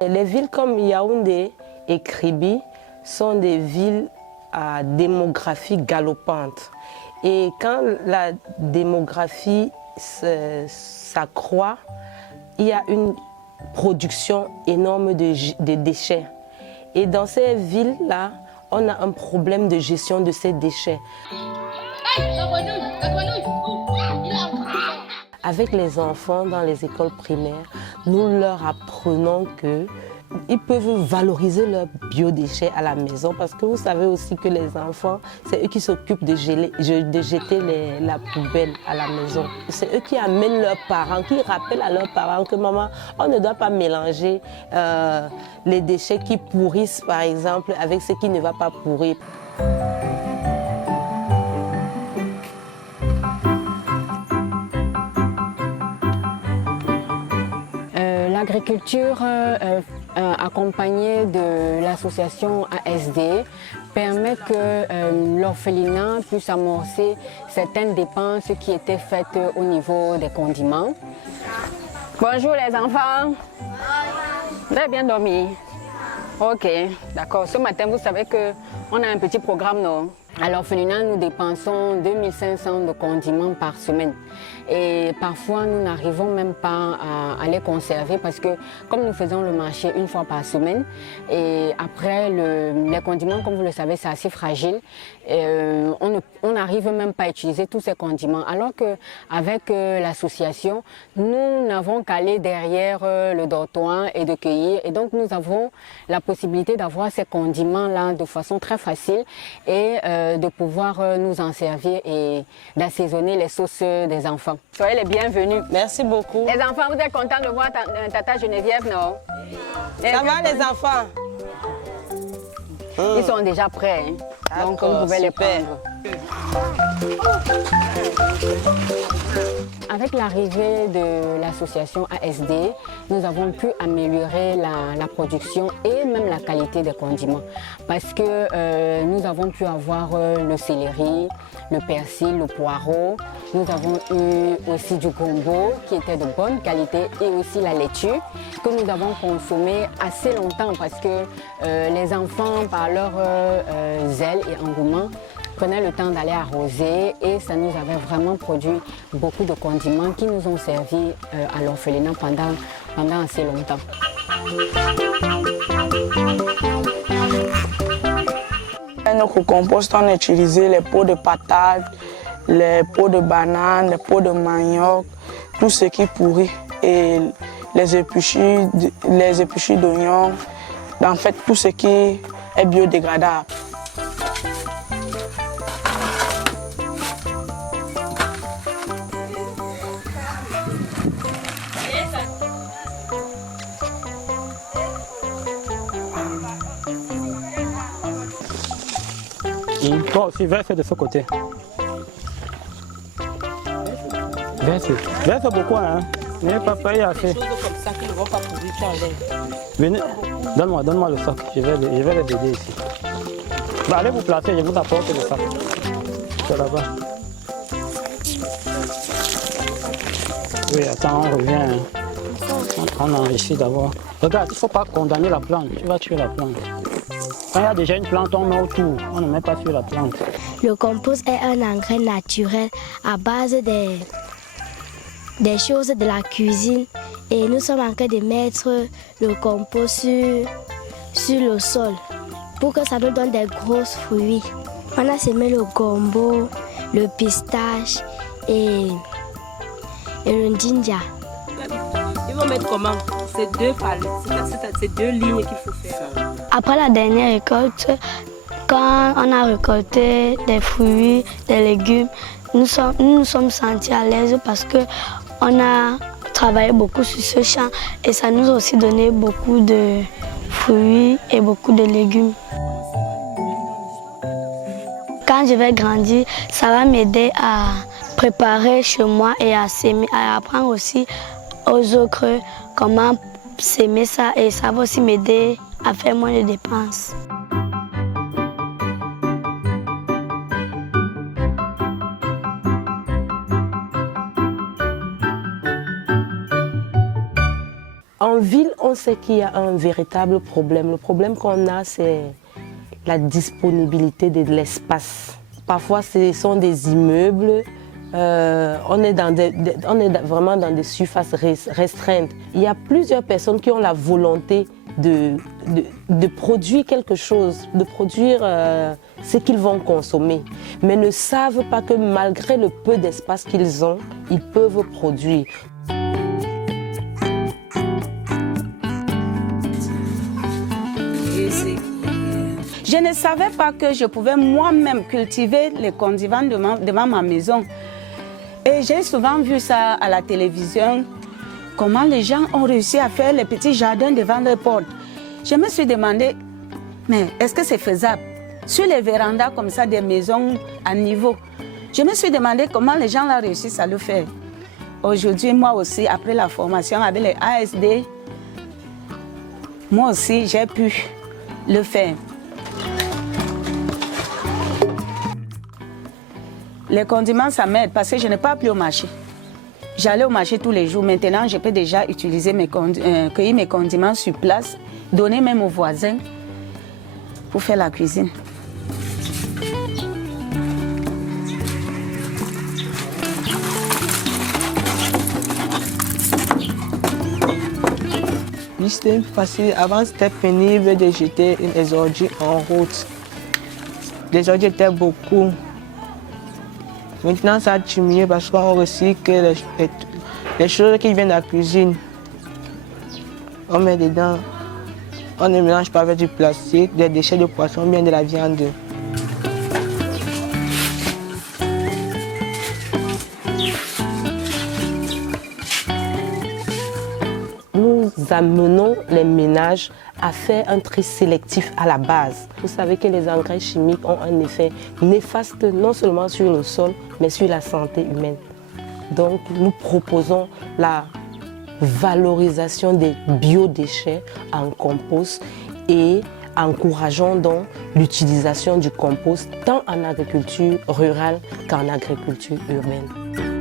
Les villes comme Yaoundé et Kribi sont des villes à démographie galopante. Et quand la démographie s'accroît, il y a une production énorme de déchets. Et dans ces villes-là, on a un problème de gestion de ces déchets. Avec les enfants dans les écoles primaires, nous leur apprenons qu'ils peuvent valoriser leurs biodéchets à la maison parce que vous savez aussi que les enfants, c'est eux qui s'occupent de jeter la poubelle à la maison. C'est eux qui amènent leurs parents, qui rappellent à leurs parents que maman, on ne doit pas mélanger les déchets qui pourrissent par exemple avec ce qui ne va pas pourrir. L'agriculture accompagnée de l'association ASD permet que l'orphelinat puisse amorcer certaines dépenses qui étaient faites au niveau des condiments. Bonjour les enfants. Vous avez bien dormi? Ok, d'accord. Ce matin, vous savez qu'on a un petit programme, non? À l'orphelinat, nous dépensons 2500 de condiments par semaine. Et parfois, nous n'arrivons même pas à les conserver parce que comme nous faisons le marché une fois par semaine, et après, les condiments, comme vous le savez, c'est assez fragile. On n'arrive même pas à utiliser tous ces condiments. Alors qu'avec l'association, nous n'avons qu'à aller derrière le dortoir et de cueillir. Et donc, nous avons la possibilité d'avoir ces condiments-là de façon très facile et de pouvoir nous en servir et d'assaisonner les sauces des enfants. Soyez les bienvenus. Merci beaucoup. Les enfants, vous êtes contents de voir Tata Geneviève, non? Ça va les enfants? Ils sont déjà prêts, hein? Donc vous pouvez les prendre. Avec l'arrivée de l'association ASD, nous avons pu améliorer la production et même la qualité des condiments parce que nous avons pu avoir le céleri, le persil, le poireau. Nous avons eu aussi du gombo qui était de bonne qualité et aussi la laitue que nous avons consommé assez longtemps parce que les enfants, par leur zèle et engouement, prenaient le temps d'aller arroser et ça nous avait vraiment produit beaucoup de condiments qui nous ont servi à l'orphelinat pendant assez longtemps. Notre compost, on a utilisé les pots de patates, les pots de bananes, les pots de manioc, tout ce qui pourrit et les épluchures d'oignons, en fait tout ce qui est biodégradable. Toi aussi, verse de ce côté. Verse beaucoup, hein. N'ayez pas payé assez. Venez, donne-moi le sac. Je vais les aider ici. Bah, allez vous placer, je vous apporte le sac. C'est là-bas. Oui, attends, on revient. Hein. On enrichit d'abord. Regarde, il ne faut pas condamner la plante. Tu vas tuer la plante. Quand il y a déjà une plante, on met autour. On ne met pas sur la plante. Le compost est un engrais naturel à base des choses de la cuisine. Et nous sommes en train de mettre le compost sur le sol pour que ça nous donne des gros fruits. On a semé le gombo, le pistache et le ginger. Ils vont mettre comment? C'est deux lignes qu'il faut faire. Après la dernière récolte, quand on a récolté des fruits, des légumes, nous nous sommes sentis à l'aise parce qu'on a travaillé beaucoup sur ce champ et ça nous a aussi donné beaucoup de fruits et beaucoup de légumes. Quand je vais grandir, ça va m'aider à préparer chez moi et à apprendre aussi aux autres comment s'aimer ça et ça va aussi m'aider à faire moins de dépenses. En ville, on sait qu'il y a un véritable problème. Le problème qu'on a, c'est la disponibilité de l'espace. Parfois, ce sont des immeubles, on est vraiment dans des surfaces restreintes. Il y a plusieurs personnes qui ont la volonté de produire quelque chose, de produire ce qu'ils vont consommer, mais ne savent pas que malgré le peu d'espace qu'ils ont, ils peuvent produire. Je ne savais pas que je pouvais moi-même cultiver les condiments devant ma maison. Et j'ai souvent vu ça à la télévision, comment les gens ont réussi à faire les petits jardins devant leur porte. Je me suis demandé, mais est-ce que c'est faisable? Sur les vérandas comme ça, des maisons à niveau. Je me suis demandé comment les gens ont réussi à le faire. Aujourd'hui, moi aussi, après la formation avec les ASD, moi aussi, j'ai pu le faire. Les condiments, ça m'aide parce que je n'ai pas appris au marché. J'allais au marché tous les jours. Maintenant, je peux déjà utiliser cueillir mes condiments sur place, donner même aux voisins pour faire la cuisine. C'était facile. Avant, c'était pénible de jeter les ordures en route. Les ordures étaient beaucoup. Maintenant, ça a diminué parce qu'on recycle les choses qui viennent de la cuisine. On met dedans, on ne mélange pas avec du plastique, des déchets de poisson, bien de la viande. Nous amenons les ménages à faire un tri sélectif à la base. Vous savez que les engrais chimiques ont un effet néfaste non seulement sur le sol, mais sur la santé humaine. Donc nous proposons la valorisation des biodéchets en compost et encourageons donc l'utilisation du compost tant en agriculture rurale qu'en agriculture urbaine.